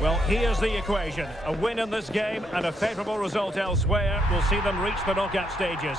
Well, here's the equation. A win in this game and a favourable result elsewhere will see them reach the knockout stages.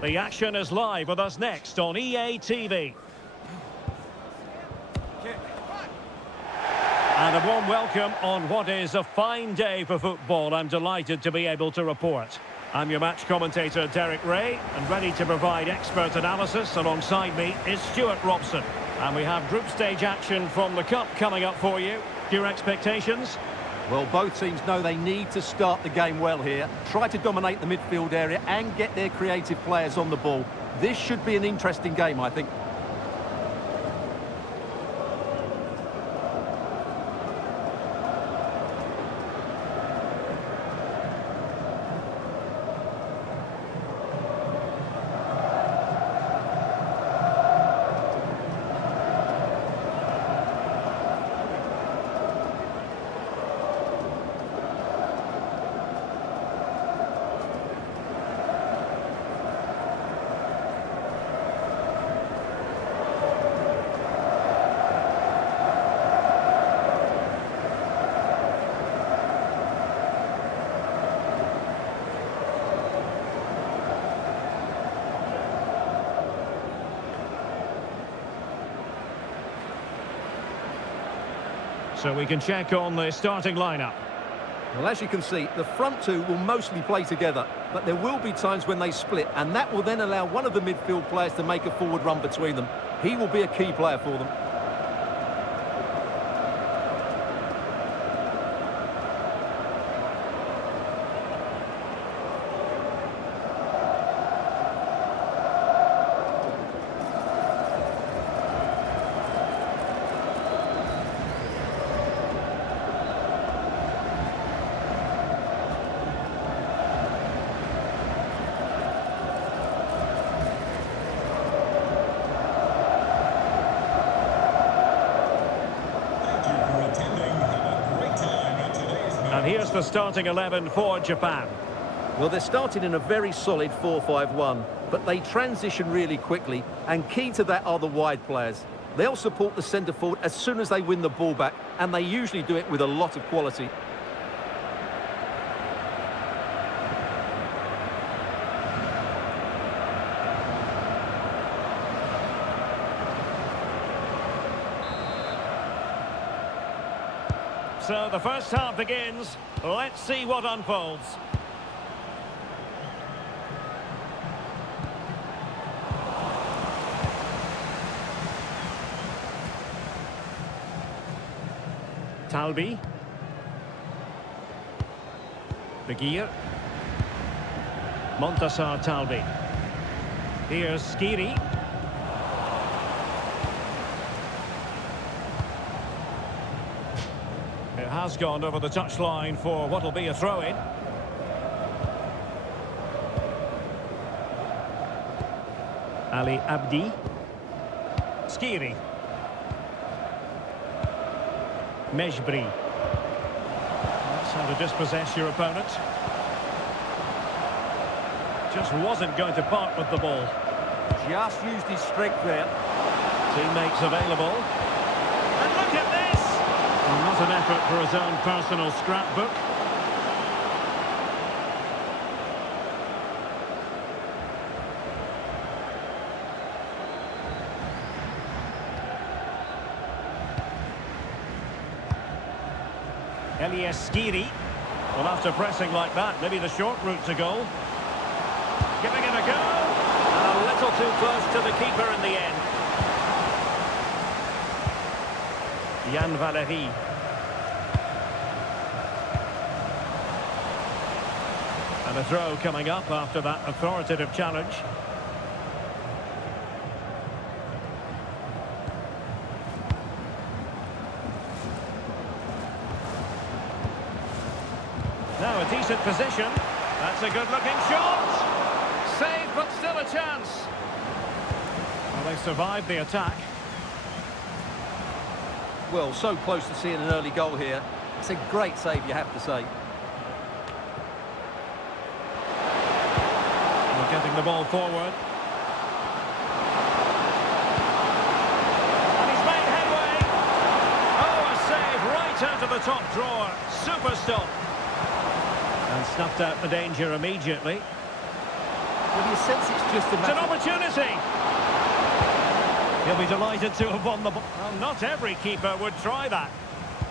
The action is live with us next on EA TV. And a warm welcome on what is a fine day for football. I'm delighted to be able to report. I'm your match commentator, Derek Ray, and ready to provide expert analysis. Alongside me is Stuart Robson. And we have group stage action from the Cup coming up for you. Your expectations? Well, both teams know they need to start the game well here. Try to dominate the midfield area and get their creative players on the ball. This should be an interesting game, I think. So we can check on the starting lineup. Well, as you can see, the front two will mostly play together, but there will be times when they split, and that will then allow one of the midfield players to make a forward run between them. He will be a key player for them. And here's the starting 11 for Japan. Well, they're starting in a very solid 4-5-1, but they transition really quickly, and key to that are the wide players. They'll support the centre forward as soon as they win the ball back, and they usually do it with a lot of quality. So the first half begins. Let's see what unfolds. Talbi. Begir. Montassar Talbi. Here's Skiri. It has gone over the touchline for what will be a throw-in. Ali Abdi. Skiri. Mejbri. That's how to dispossess your opponent. Just wasn't going to part with the ball. Just used his strength there. Teammates available. And look at this! Well, not an effort for his own personal scrapbook. Elias Skiri. Well, after pressing like that, maybe the short route to goal. Giving it a go. And a little too close to the keeper in the end. Yann Valery. And a throw coming up after that authoritative challenge. Now a decent position. That's a good-looking shot. Saved, but still a chance. Well, they survived the attack. Well, so close to seeing an early goal here. It's a great save, you have to say. We're getting the ball forward. It's out of the top drawer. Super stop. And snuffed out the danger immediately. Well, you sense it's just a It's an matter... opportunity. He'll be delighted to have won the ball. Well, not every keeper would try that.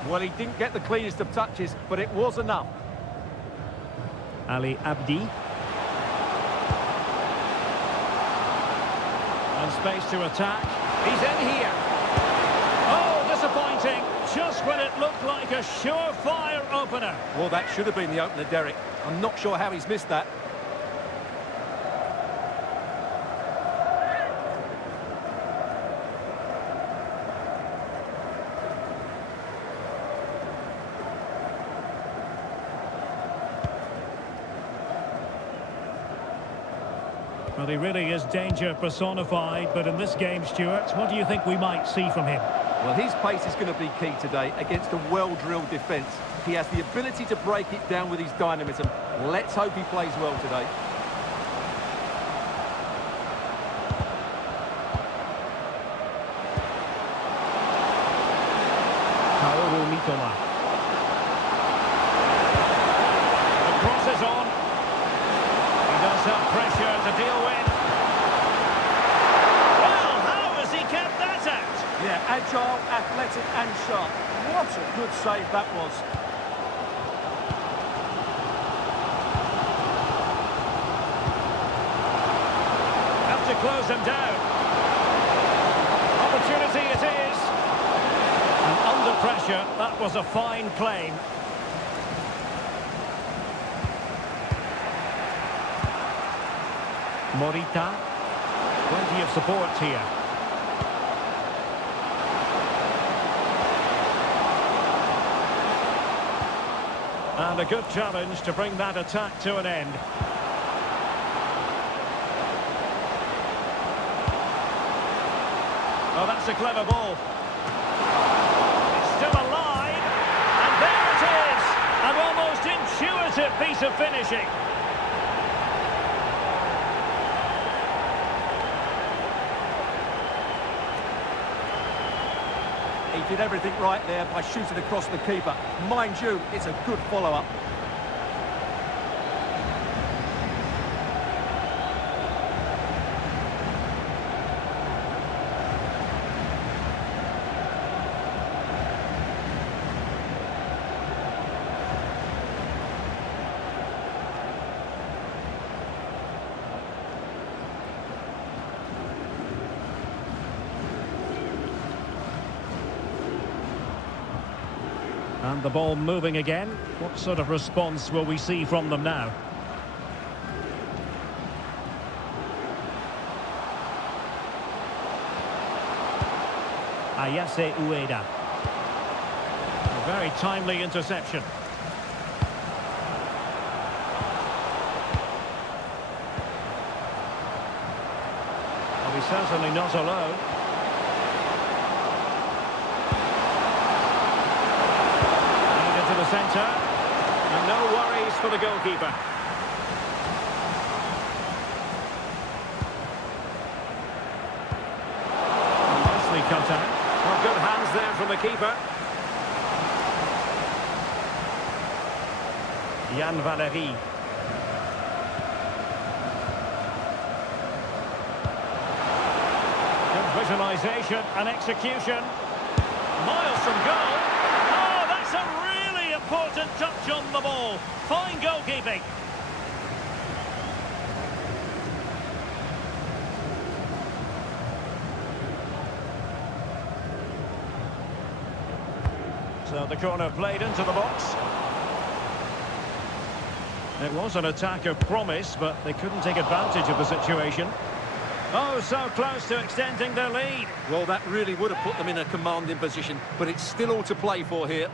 Well, he didn't get the cleanest of touches, but it was enough. Ali Abdi. And space to attack. He's in here. Oh, disappointing. Just when it looked like a surefire opener. Well, that should have been the opener, Derek. I'm not sure how he's missed that. Well, he really is danger personified, but in this game, Stuart, what do you think we might see from him? Well, his pace is going to be key today against a well-drilled defence. He has the ability to break it down with his dynamism. Let's hope he plays well today. Kaoru Mitoma. The cross is on. He does have pressure to deal with. Well, how has he kept that out? Yeah, agile, athletic and sharp. What a good save that was. Have to close him down. Opportunity it is. And under pressure, that was a fine claim. Morita. Plenty of support here. And a good challenge to bring that attack to an end. Oh, that's a clever ball. It's still alive. And there it is. An almost intuitive piece of finishing. He did everything right there by shooting across the keeper. Mind you, it's a good follow-up. And the ball moving again. What sort of response will we see from them now? Ayase Ueda. A very timely interception. Well, he's certainly not alone. To the centre, and no worries for the goalkeeper. Nicely cut out. Well, good hands there from the keeper. Yann Valéry. Good visualisation and execution. Miles from goal. Oh, that's a really important touch on the ball. Fine goalkeeping. So the corner played into the box. It was an attack of promise, but they couldn't take advantage of the situation. Oh, so close to extending their lead. Well, that really would have put them in a commanding position, but it's still all to play for here.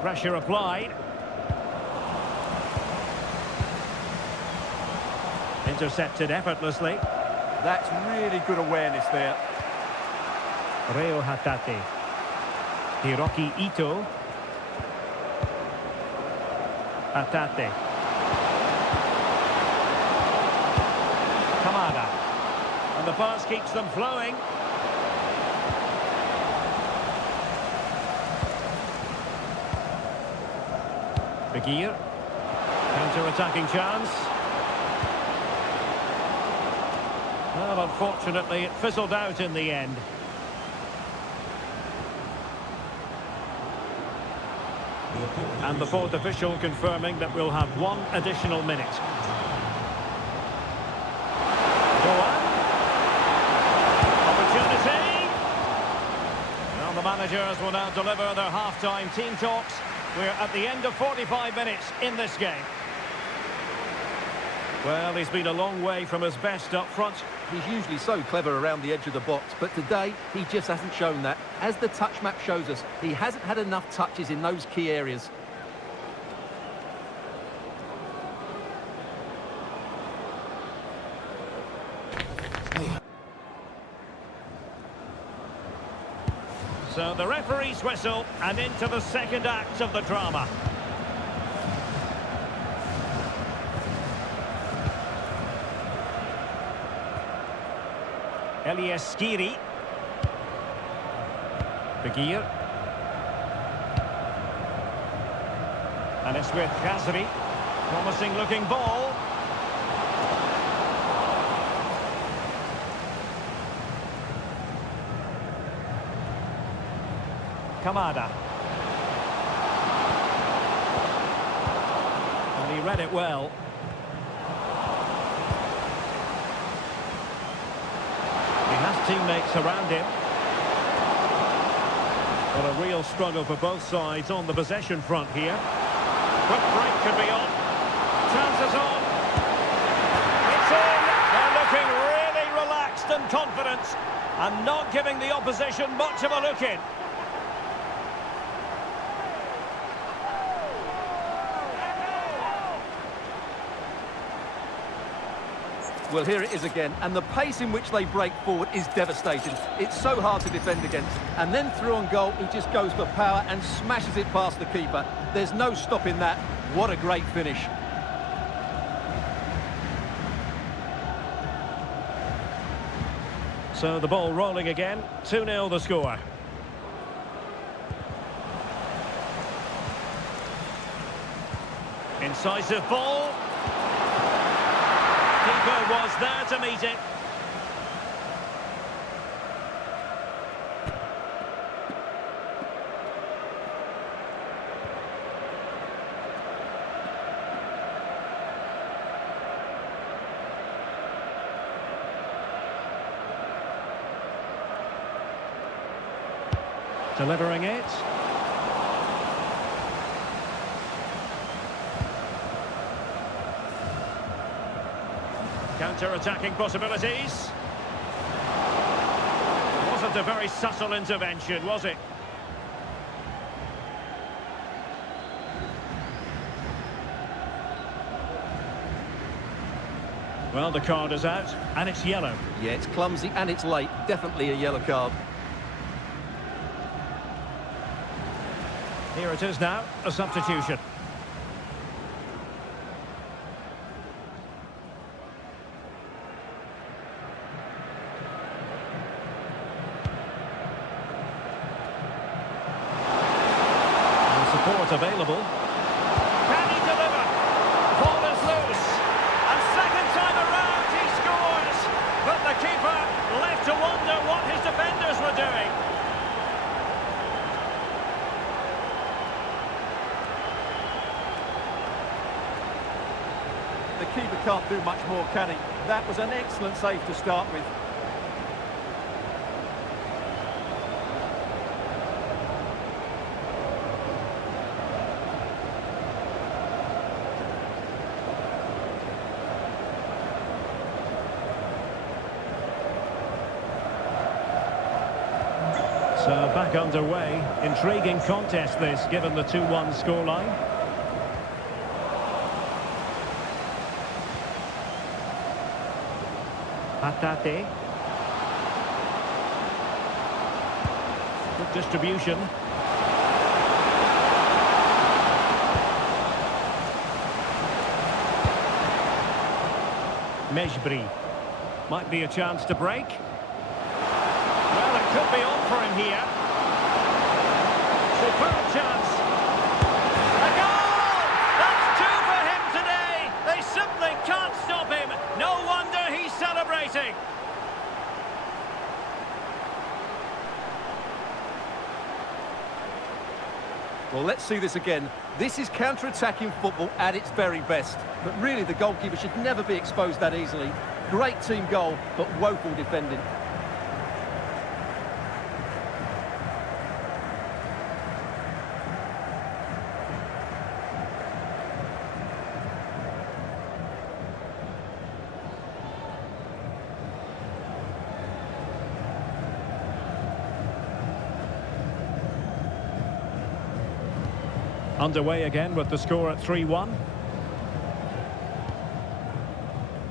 Pressure applied. Intercepted effortlessly. That's really good awareness there. Reo Hatate. Hiroki Ito. Hatate. And the pass keeps them flowing. Begir. Counter-attacking chance. Well, unfortunately, it fizzled out in the end. And the fourth official confirming that we'll have one additional minute. Go on. Opportunity. Well, the managers will now deliver their half-time team talks. We're at the end of 45 minutes in this game. Well, he's been a long way from his best up front. He's usually so clever around the edge of the box, but today he just hasn't shown that. As the touch map shows us, he hasn't had enough touches in those key areas. So the referee's whistle and into the second act of the drama. Elias Skiri. Begir. And it's with Khazri. Promising looking ball. Kamada. And he read it well. He has teammates around him. Well, a real struggle for both sides on the possession front here. Quick break could be on. Chances on. It's in. They're looking really relaxed and confident and not giving the opposition much of a look in. Well, here it is again, and the pace in which they break forward is devastating. It's so hard to defend against. And then through on goal, he just goes for power and smashes it past the keeper. There's no stopping that. What a great finish. So the ball rolling again. 2-0 the score. Incisive ball. Keeper was there to meet it. Delivering it. Counter-attacking possibilities. Wasn't a very subtle intervention, was it? Well, the card is out, and it's yellow. Yeah, it's clumsy and it's late. Definitely a yellow card. Here it is now, a substitution. Support available. Can he deliver? Ball is loose. And second time around he scores. But the keeper left to wonder what his defenders were doing. The keeper can't do much more, can he? That was an excellent save to start with. So back underway. Intriguing contest this, given the 2-1 scoreline. Hatate. Good distribution. Mejbri. Might be a chance to break. Well, it could be on for him here. Superb chance. A goal! That's two for him today! They simply can't stop him. No wonder he's celebrating. Well, let's see this again. This is counter-attacking football at its very best. But really, the goalkeeper should never be exposed that easily. Great team goal, but woeful defending. Underway again with the score at 3-1.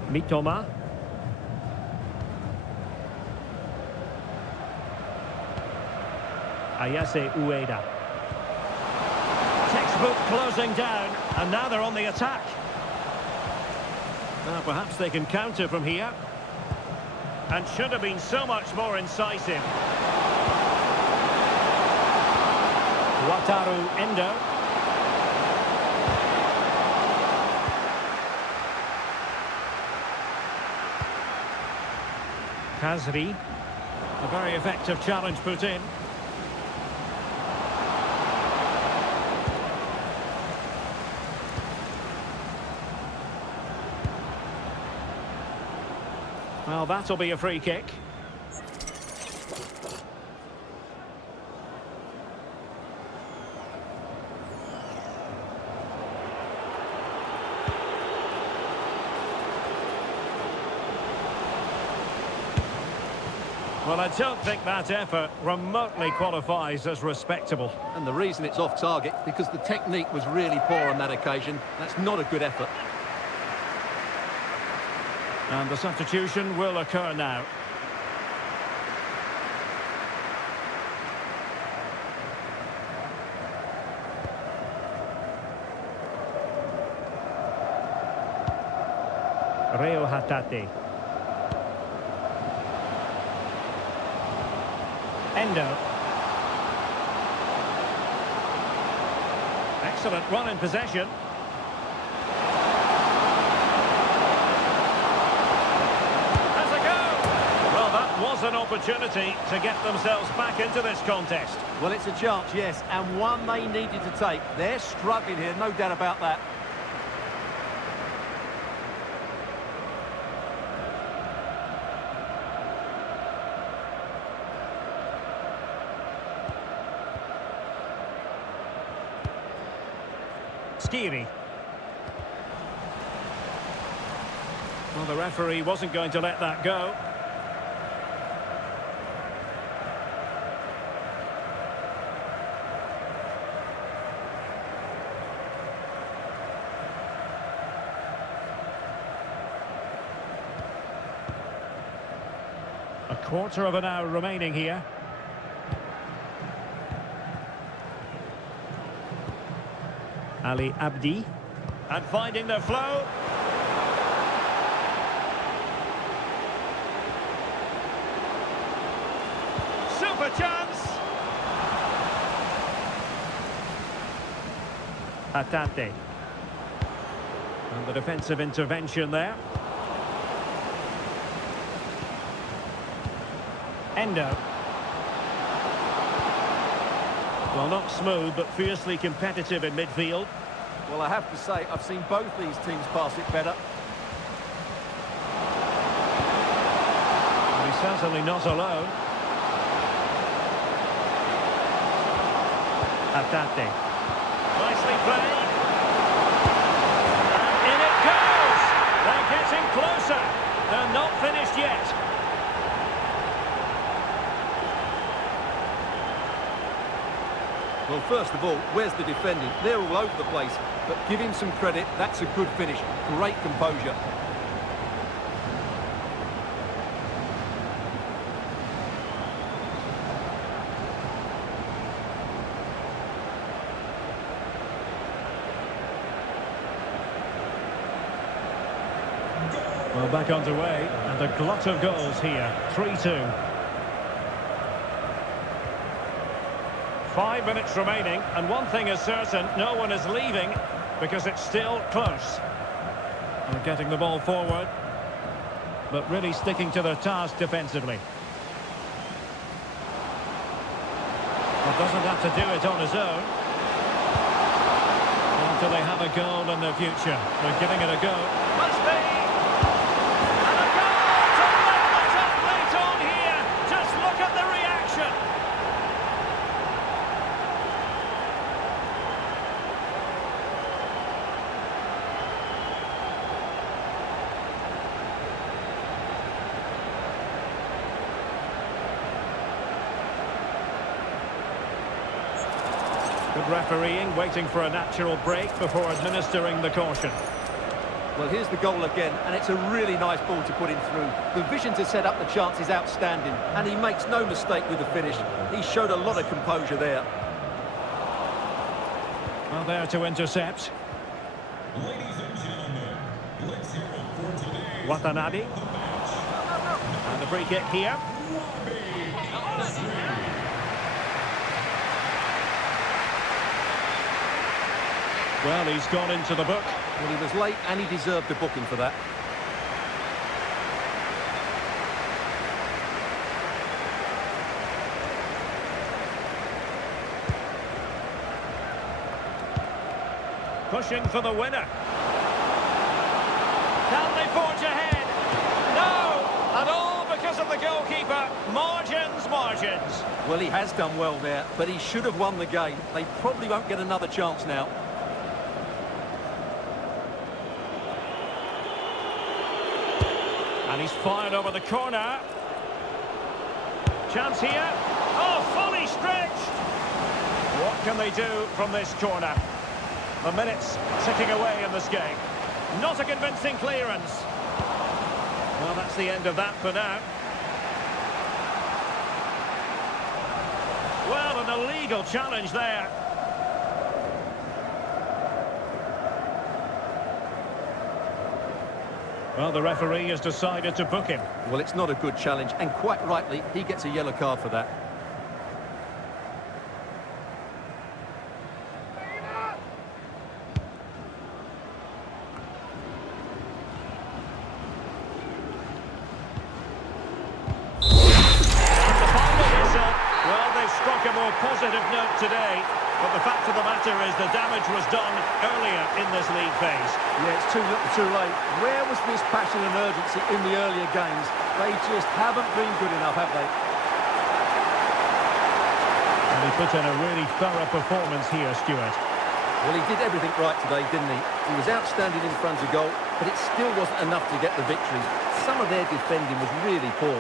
Mitoma. Ayase Ueda. Textbook closing down, and now they're on the attack. Now perhaps they can counter from here. And should have been so much more incisive. Wataru Endo. Kazri, a very effective challenge put in. Well, that'll be a free kick. Well, I don't think that effort remotely qualifies as respectable. And the reason it's off target, because the technique was really poor on that occasion. That's not a good effort. And the substitution will occur now. Reo Hatate. Endo. Excellent run in possession. Has a go! Well, that was an opportunity to get themselves back into this contest. Well, it's a chance, yes, and one they needed to take. They're struggling here, no doubt about that. Skiri. Well, the referee wasn't going to let that go. A quarter of an hour remaining here. Ali Abdi. And finding the flow. Super chance. Hatate. And the defensive intervention there. Endo. Well, not smooth, but fiercely competitive in midfield. Well, I have to say, I've seen both these teams pass it better. And he's certainly not alone. Hatate. Nicely played. And in it goes! They're getting closer. They're not finished yet. Well, first of all, where's the defending? They're all over the place, but give him some credit. That's a good finish. Great composure. Well, back underway, and And a glut of goals here, 3-2. 5 minutes remaining, and one thing is certain, no one is leaving because it's still close. They're getting the ball forward, but really sticking to their task defensively. Well, doesn't have to do it on his own. Until they have a goal in the future. They're giving it a go. Must be! And a goal to let the top plate on here! Just look at the reaction! Good refereeing, waiting for a natural break before administering the caution. Well, here's the goal again, and it's a really nice ball to put him through. The vision to set up the chance is outstanding, and he makes no mistake with the finish. He showed a lot of composure there. Well, there to intercept. Ladies and gentlemen, let's hear it for today. Watanabe. And the free kick here. Well, he's gone into the book. Well, he was late, and he deserved a booking for that. Pushing for the winner. Can they forge ahead? No! And all because of the goalkeeper. Margins, margins. Well, he has done well there, but he should have won the game. They probably won't get another chance now. And he's fired over the corner. Chance here. Oh, fully stretched. What can they do from this corner? The minutes ticking away in this game. Not a convincing clearance. Well, that's the end of that for now. Well, an illegal challenge there. Well, the referee has decided to book him. Well, it's not a good challenge, and quite rightly, he gets a yellow card for that. The final whistle. Well, they've struck a more positive note today, but the fact of the matter is the damage was done earlier in this league phase. Yeah, it's too little too late. Where was this passion and urgency in the earlier games? They just haven't been good enough, have they? And he put in a really thorough performance here, Stuart. Well, he did everything right today, didn't he? He was outstanding in front of goal, but it still wasn't enough to get the victory. Some of their defending was really poor.